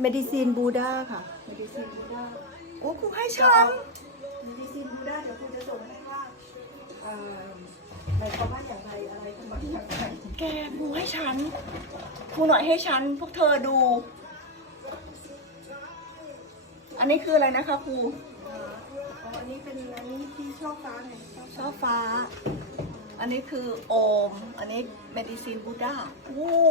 Medicine Buddha ค่ะ Medicine Buddha โอ้ครูให้ฉัน Medicine Buddha เดี๋ยวครูจะส่งให้ว่าในความว่าอย่างไรอะไรประมาณอย่างไรแกครูให้ฉันครูหน่อยให้ฉันพวกเธอดู อันนี้คืออะไรนะคะครูอันนี้ที่ช่อฟ้าไงช่อฟ้า อันนี้คือโอม อันนี้เมดิซินบูดาวู้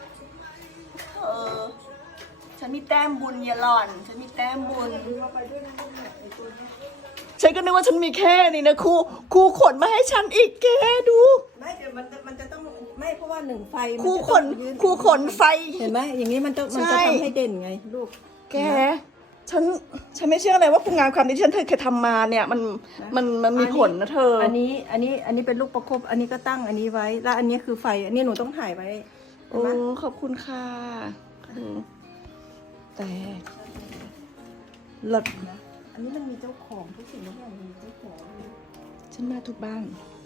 ฉันมีแต้มบุญอย่าหล่อน ฉันมีแต้มบุญดูเอาไปด้วยนะเนี่ยไอ้ตัวเนี้ยฉันก็นึกว่าฉันมีแค่นี้นะครูขนมาให้ฉันอีกแกดูไม่เดี๋ยวมันจะต้องไม่เพราะว่าหนึ่งไฟครูขนมัจะต้องยืนครูขนไฟเห็นไหมอย่างนี้มันจะใช่ทำให้เด่นไงลูกแก ฉันไม่เชื่อเลยว่าคุณงานความดีที่ฉันเคยทำมาเนี่ย มันมีผลนะเธออันนี้เป็นลูกประคบอันนี้ก็ตั้งอันนี้ไว้ แล้วอันนี้คือไฟ อันนี้หนูต้องถ่ายไว้โอ้ขอบคุณค่ะแต่หลดอันนี้มันมีเจ้าของทุกสิ่งทุกอย่างมีเจ้าของฉันมาทุกบ้าน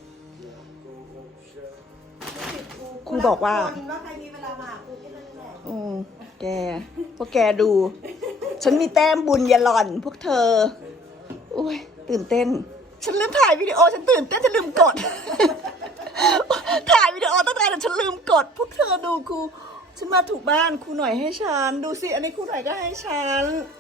ครูบอกว่าว่าใครมีเวลามาครูแค่นั้นแหละโอ้แก พวกแกดู ฉันมีแต้มบุญอย่าหล่อน พวกเธอ โอ้ย ตื่นเต้น ฉันลืมถ่ายวิดีโอ ฉันตื่นเต้น ฉันลืมกด ถ่ายวิดีโอตั้งแต่ฉันลืมกด พวกเธอดูครู ฉันมาถูกบ้านครูหน่อยให้ฉัน ดูสิ อันนี้ครูหน่อยก็ให้ฉัน